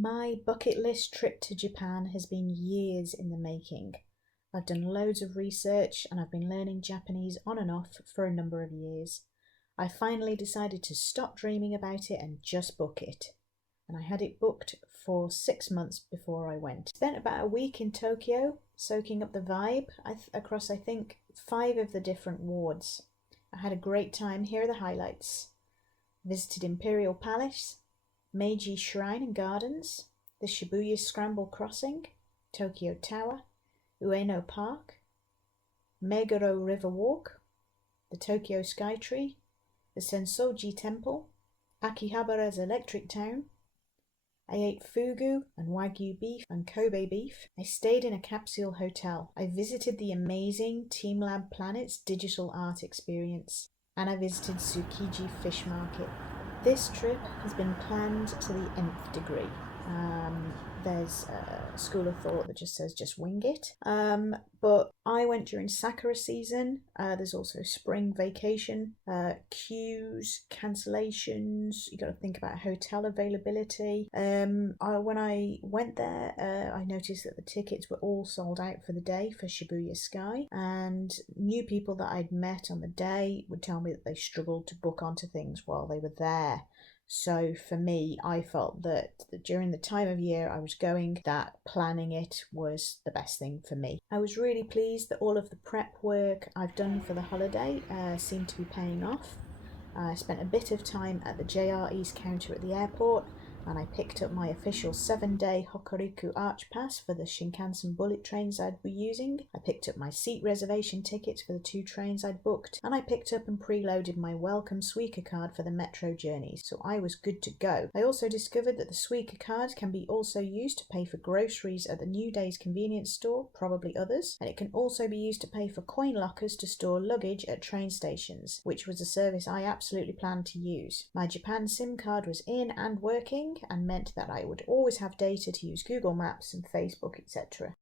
My bucket list trip to Japan has been years in the making. I've done loads of research and I've been learning Japanese on and off for a number of years. I finally decided to stop dreaming about it and just book it. And I had it booked for 6 months before I went. Spent about a week in Tokyo, soaking up the vibe across, I think, 5 of the different wards. I had a great time. Here are the highlights. Visited Imperial Palace, Meiji Shrine and Gardens, the Shibuya Scramble Crossing, Tokyo Tower, Ueno Park, Meguro River Walk, the Tokyo Skytree, the Sensoji Temple, Akihabara's Electric Town. I ate fugu and wagyu beef and Kobe beef. I stayed in a capsule hotel. I visited the amazing TeamLab Planet's digital art experience. And I visited Tsukiji Fish Market. This trip has been planned to the nth degree. There's a school of thought that just says just wing it. But I went during Sakura season. There's also spring vacation, queues, cancellations. You got to think about hotel availability. When I went there, I noticed that the tickets were all sold out for the day for Shibuya Sky. And new people that I'd met on the day would tell me that they struggled to book onto things while they were there. So for me, I felt that during the time of year I was going, that planning it was the best thing for me. I was really pleased that all of the prep work I've done for the holiday seemed to be paying off. I spent a bit of time at the JR East counter at the airport, and I picked up my official 7-day Hokuriku Arch Pass for the Shinkansen bullet trains I'd be using. I picked up my seat reservation tickets for the 2 trains I'd booked, and I picked up and preloaded my welcome Suica card for the metro journeys, so I was good to go. I also discovered that the Suica card can be also used to pay for groceries at the New Day's convenience store, probably others, and it can also be used to pay for coin lockers to store luggage at train stations, which was a service I absolutely planned to use. My Japan SIM card was in and working, and meant that I would always have data to use Google Maps and Facebook, etc.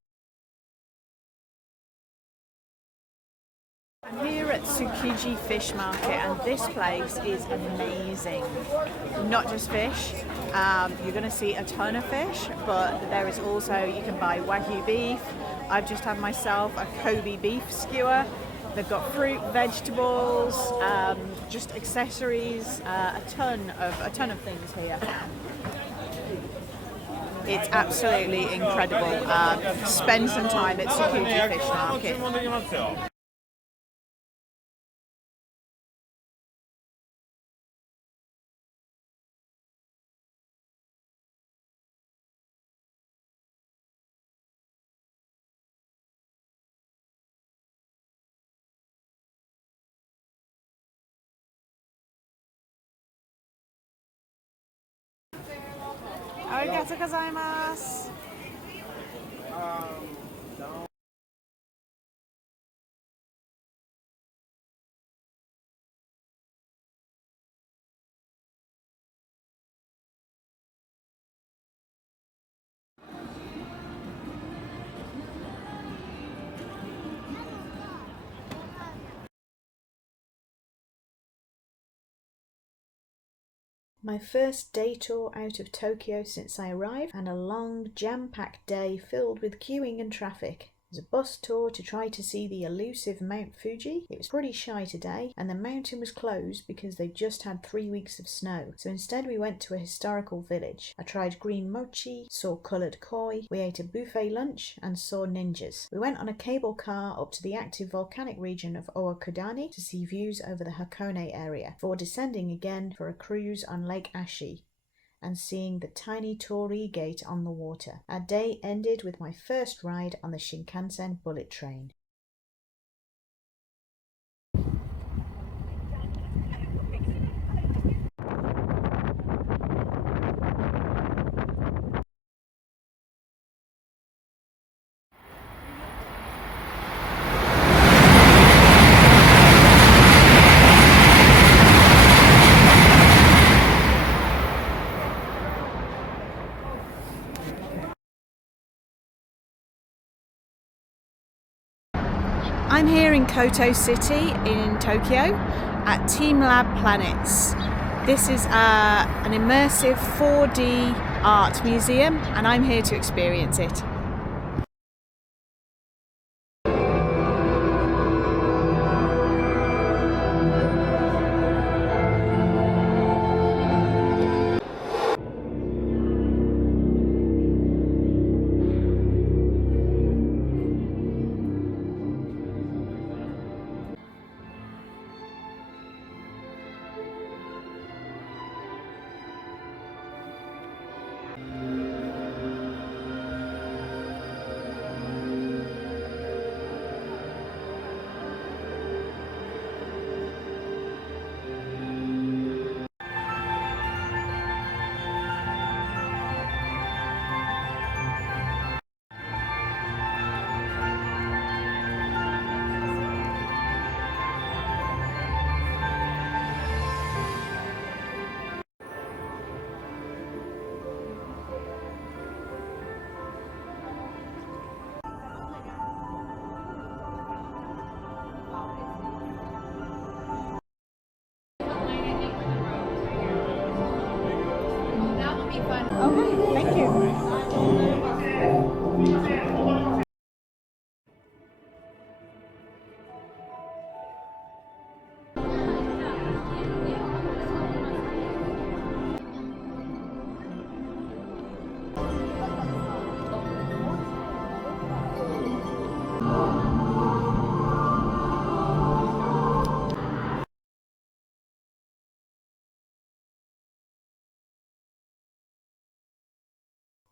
I'm here at Tsukiji Fish Market, and this place is amazing. Not just fish, you're going to see a ton of fish, but there is also, you can buy wagyu beef. I've just had myself a Kobe beef skewer. They've got fruit, vegetables, just accessories, a ton of things here. It's absolutely incredible. Spend some time at Tsukiji Fish Market. Arigatou gozaimasu. My first day tour out of Tokyo since I arrived, and a long, jam-packed day filled with queuing and traffic. There's a bus tour to try to see the elusive Mount Fuji. It was pretty shy today, and the mountain was closed because they just had 3 weeks of snow. So instead we went to a historical village. I tried green mochi, saw coloured koi, we ate a buffet lunch and saw ninjas. We went on a cable car up to the active volcanic region of Owakudani to see views over the Hakone area, before descending again for a cruise on Lake Ashi and seeing the tiny Torii Gate on the water. Our day ended with my first ride on the Shinkansen bullet train. I'm here in Koto City in Tokyo at TeamLab Planet's This is an immersive 4D art museum, and I'm here to experience it. Okay, thank you.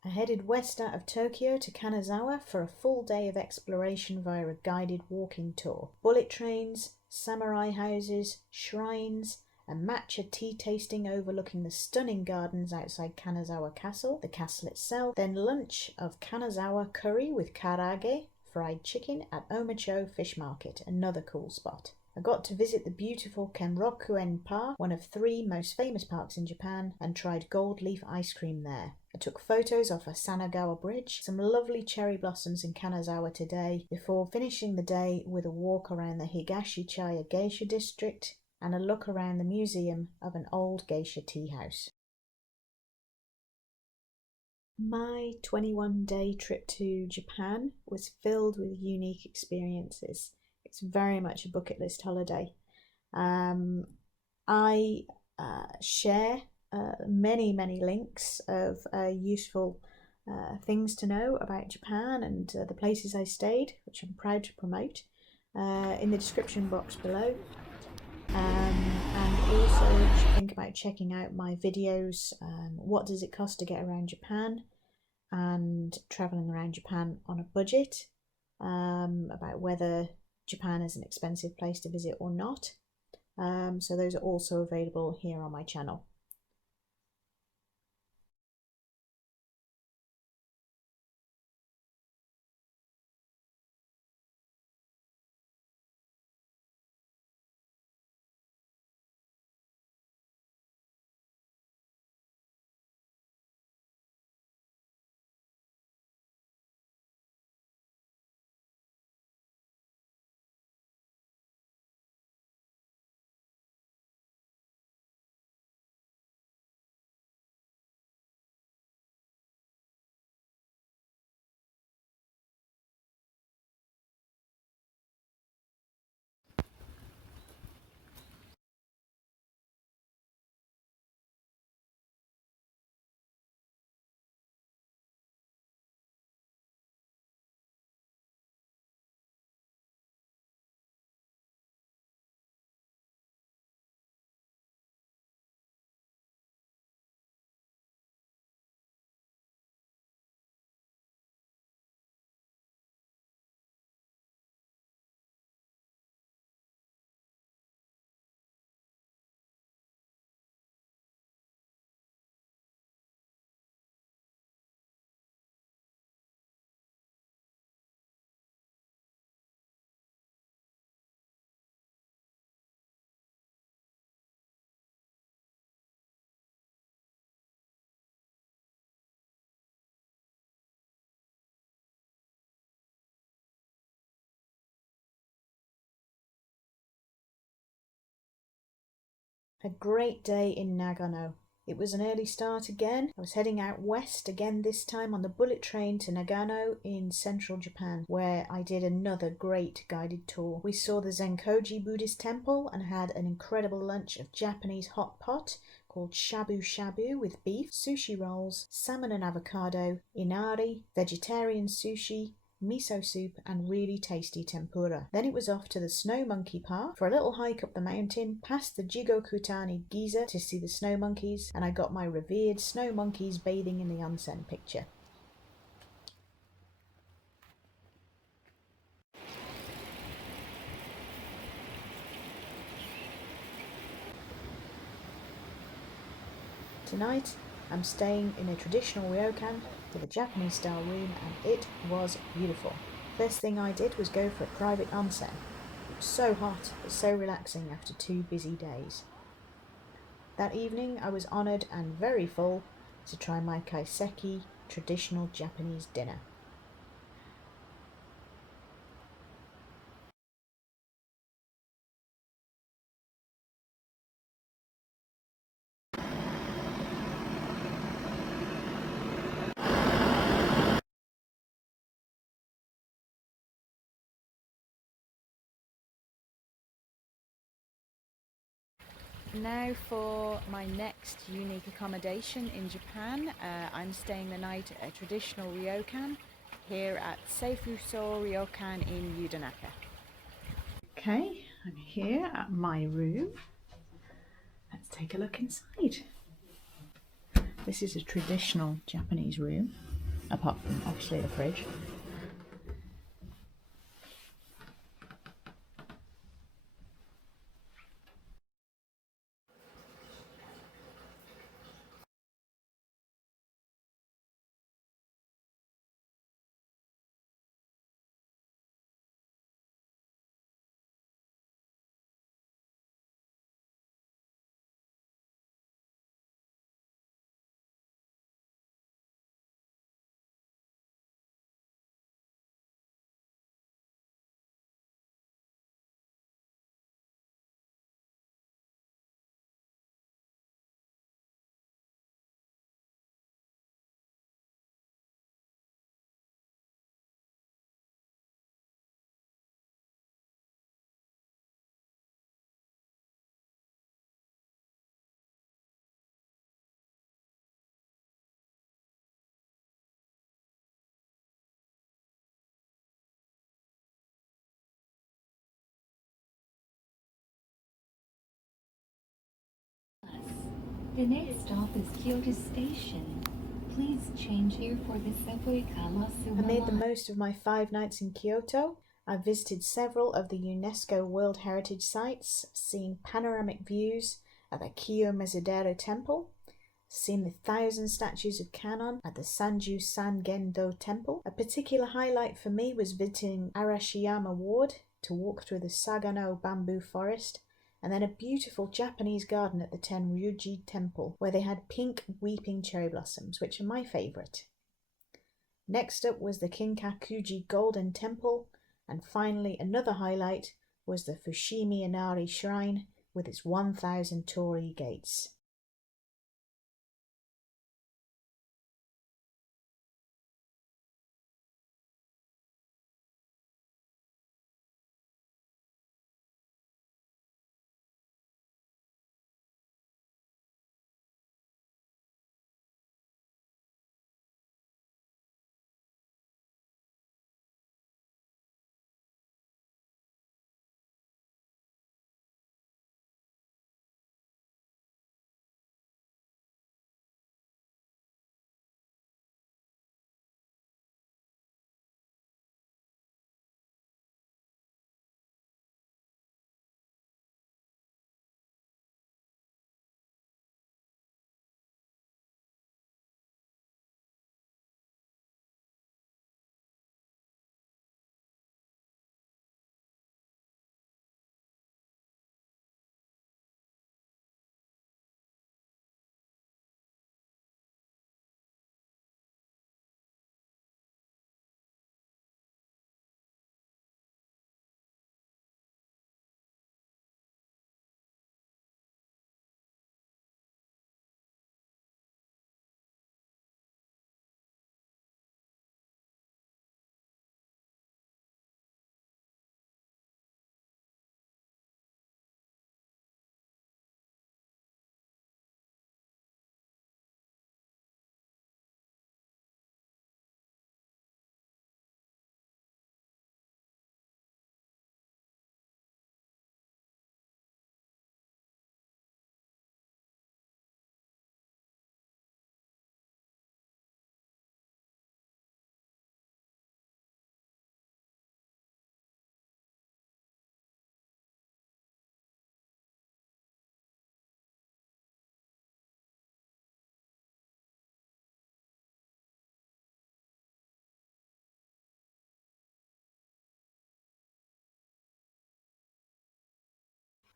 I headed west out of Tokyo to Kanazawa for a full day of exploration via a guided walking tour. Bullet trains, samurai houses, shrines, a matcha tea tasting overlooking the stunning gardens outside Kanazawa Castle, the castle itself, then lunch of Kanazawa curry with karage, fried chicken at Omicho Fish Market, another cool spot. I got to visit the beautiful Kenrokuen Park, one of 3 most famous parks in Japan, and tried gold leaf ice cream there. I took photos off Asanagawa Bridge, some lovely cherry blossoms in Kanazawa today, before finishing the day with a walk around the Higashichaya Geisha district and a look around the museum of an old geisha tea house. My 21-day trip to Japan was filled with unique experiences. It's very much a bucket list holiday. I share many links of useful things to know about Japan and the places I stayed, which I'm proud to promote, in the description box below. And also you should think about checking out my videos, what does it cost to get around Japan, and travelling around Japan on a budget, about whether Japan is an expensive place to visit or not. So those are also available here on my channel. A great day in Nagano. It was an early start again. I was heading out west again, this time on the bullet train to Nagano in central Japan, where I did another great guided tour. We saw the Zenkoji Buddhist temple and had an incredible lunch of Japanese hot pot called shabu shabu with beef, sushi rolls, salmon and avocado, inari, vegetarian sushi, miso soup and really tasty tempura. Then it was off to the Snow Monkey Park for a little hike up the mountain past the Jigokutani Giza to see the snow monkeys, and I got my revered snow monkeys bathing in the onsen picture. Tonight I'm staying in a traditional ryokan with a Japanese style room, and it was beautiful. First thing I did was go for a private onsen. It was so hot but so relaxing after 2 busy days. That evening I was honoured and very full to try my kaiseki, traditional Japanese dinner. Now for my next unique accommodation in Japan. I'm staying the night at a traditional ryokan here at Seifuso Ryokan in Yudanaka. Okay, I'm here at my room. Let's take a look inside. This is a traditional Japanese room, apart from obviously the fridge. The next stop is Kyoto Station. Please change here for the subway Kawasu. I made the most of my 5 nights in Kyoto. I visited several of the UNESCO World Heritage Sites, seen panoramic views at the Kiyomizu Temple, seen the 1,000 statues of Kannon at the Sanju Sangendo Temple. A particular highlight for me was visiting Arashiyama Ward to walk through the Sagano bamboo forest, and then a beautiful Japanese garden at the Tenryuji Temple, where they had pink weeping cherry blossoms, which are my favourite. Next up was the Kinkakuji Golden Temple, and finally another highlight was the Fushimi Inari Shrine with its 1,000 torii gates.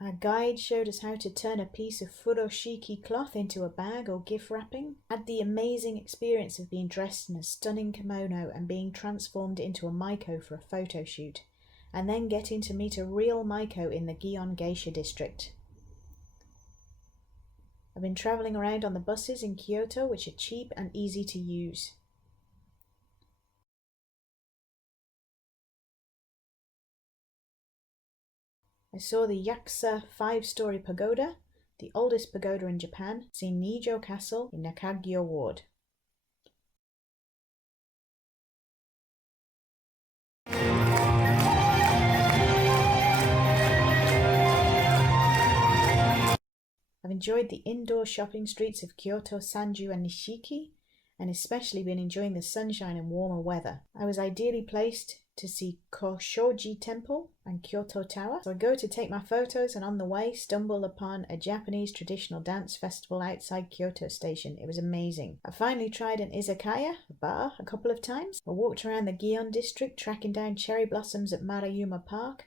Our guide showed us how to turn a piece of furoshiki cloth into a bag or gift wrapping, had the amazing experience of being dressed in a stunning kimono and being transformed into a maiko for a photo shoot, and then getting to meet a real maiko in the Gion Geisha district. I've been travelling around on the buses in Kyoto, which are cheap and easy to use. I saw the Yakuza 5-story pagoda, the oldest pagoda in Japan, seen Nijo Castle in Nakagyo Ward. I've enjoyed the indoor shopping streets of Kyoto, Sanju and Nishiki, and especially been enjoying the sunshine and warmer weather. I was ideally placed to see Koshoji Temple and Kyoto Tower, so I go to take my photos and on the way stumble upon a Japanese traditional dance festival outside Kyoto Station. It was amazing. I finally tried an izakaya, a bar, a couple of times. I walked around the Gion district tracking down cherry blossoms at Maruyama Park,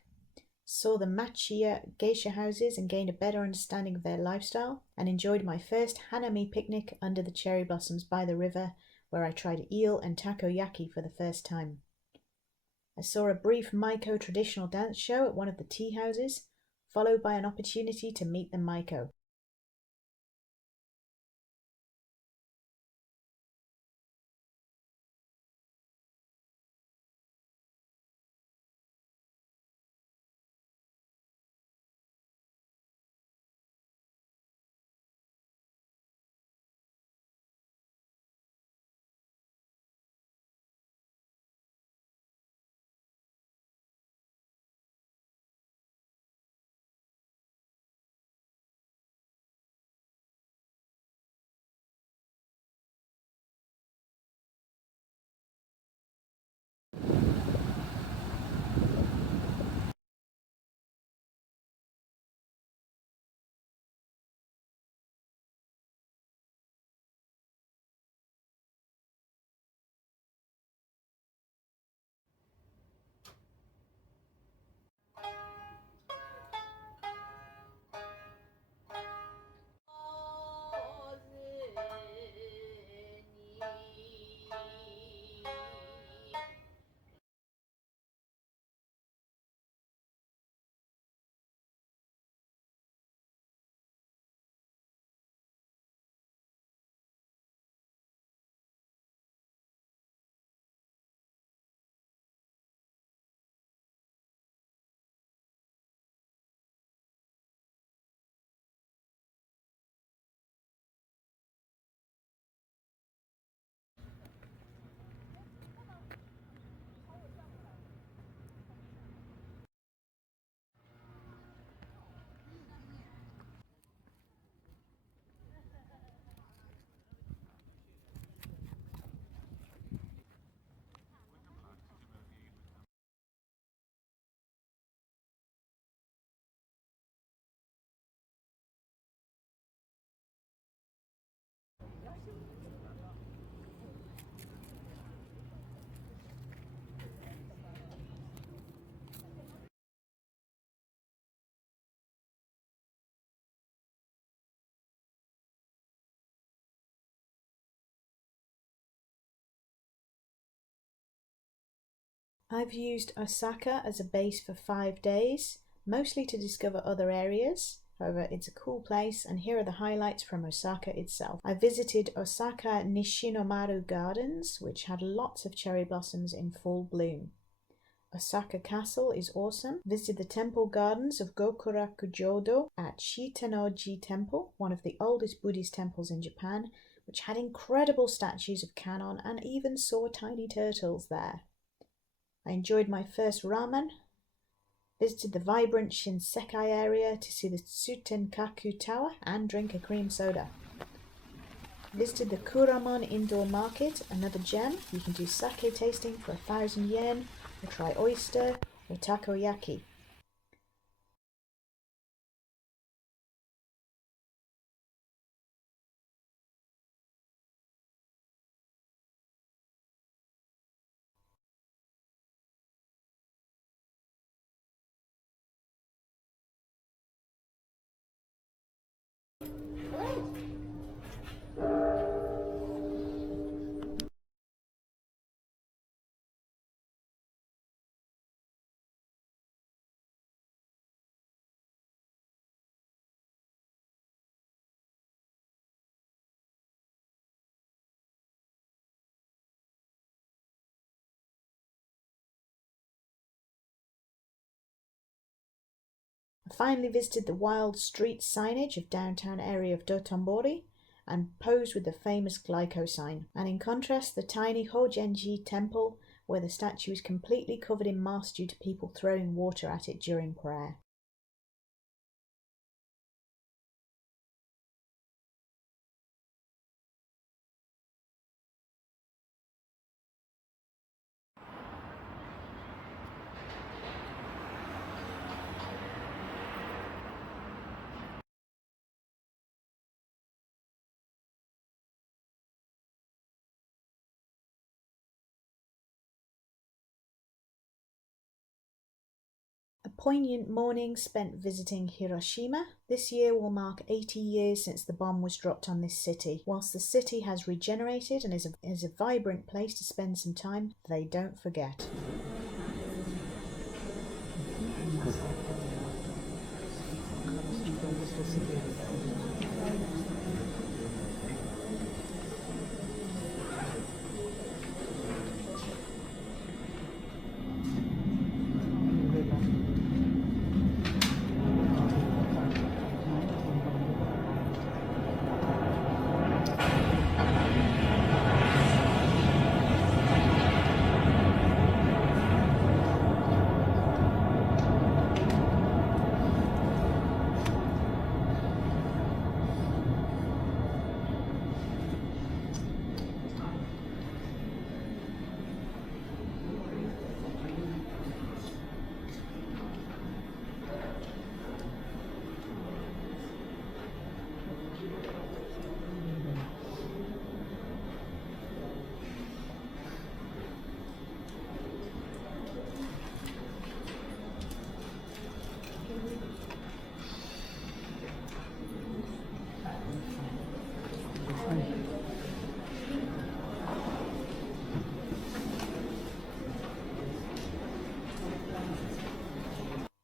saw the Machiya geisha houses and gained a better understanding of their lifestyle, and enjoyed my first hanami picnic under the cherry blossoms by the river, where I tried eel and takoyaki for the first time. I saw a brief Maiko traditional dance show at one of the tea houses, followed by an opportunity to meet the Maiko. I've used Osaka as a base for 5 days, mostly to discover other areas. However, it's a cool place, and here are the highlights from Osaka itself. I visited Osaka Nishinomaru Gardens, which had lots of cherry blossoms in full bloom. Osaka Castle is awesome. Visited the temple gardens of Gokuraku-jodo at Shitenoji Temple, one of the oldest Buddhist temples in Japan, which had incredible statues of Kannon and even saw tiny turtles there. I enjoyed my first ramen, visited the vibrant Shinsekai area to see the Tsutenkaku Tower and drink a cream soda. Visited the Kuramon Indoor Market, another gem. You can do sake tasting for 1,000 yen, or try oyster or takoyaki. I finally visited the wild street signage of downtown area of Dotonbori and posed with the famous Glyco sign, and in contrast the tiny Hojenji temple where the statue is completely covered in moss due to people throwing water at it during prayer. A poignant morning spent visiting Hiroshima. This year will mark 80 years since the bomb was dropped on this city. Whilst the city has regenerated and is a vibrant place to spend some time, they don't forget.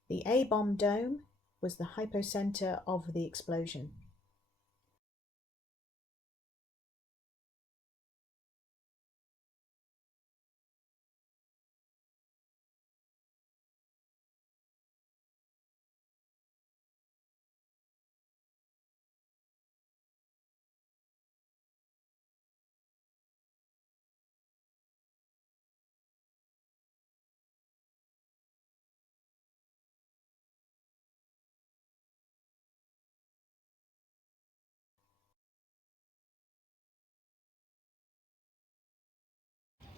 The A-bomb dome was the hypocenter of the explosion.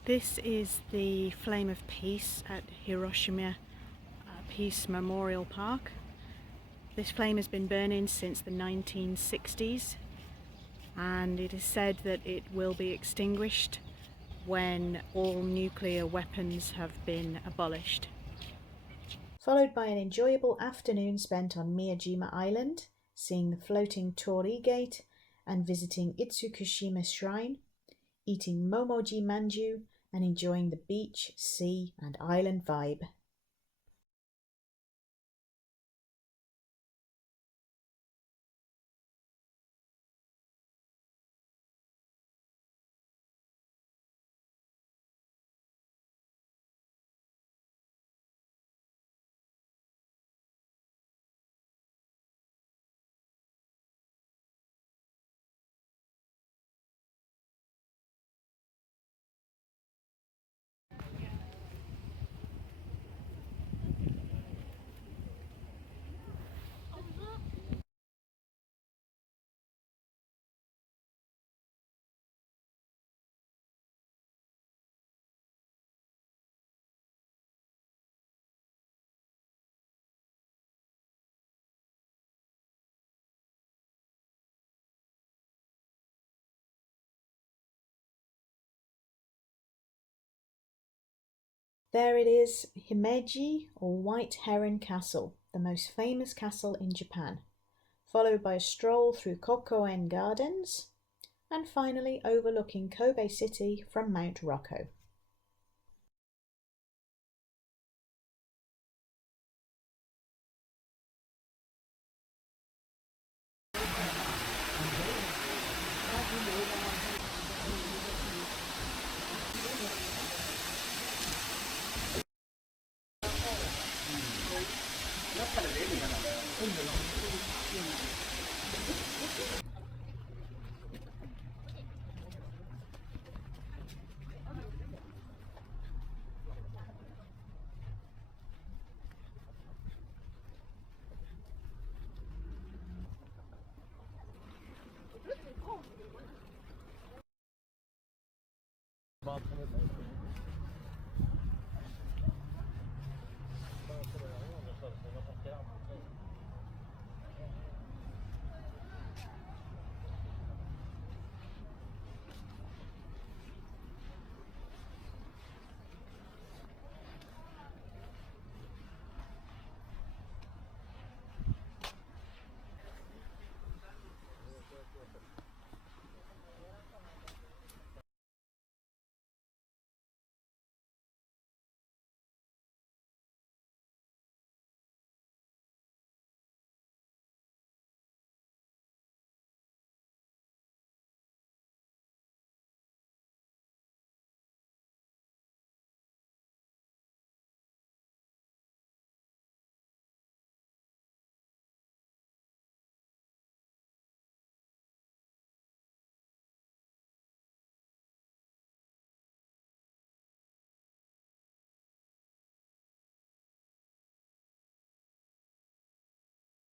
This is the Flame of Peace at Hiroshima Peace Memorial Park. This flame has been burning since the 1960s, and it is said that it will be extinguished when all nuclear weapons have been abolished. Followed by an enjoyable afternoon spent on Miyajima Island, seeing the floating Torii Gate and visiting Itsukushima Shrine, eating momoji manju and enjoying the beach, sea and island vibe. There it is, Himeji or White Heron Castle, the most famous castle in Japan. followed by a stroll through Kokoen Gardens, and finally overlooking Kobe City from Mount Rocco.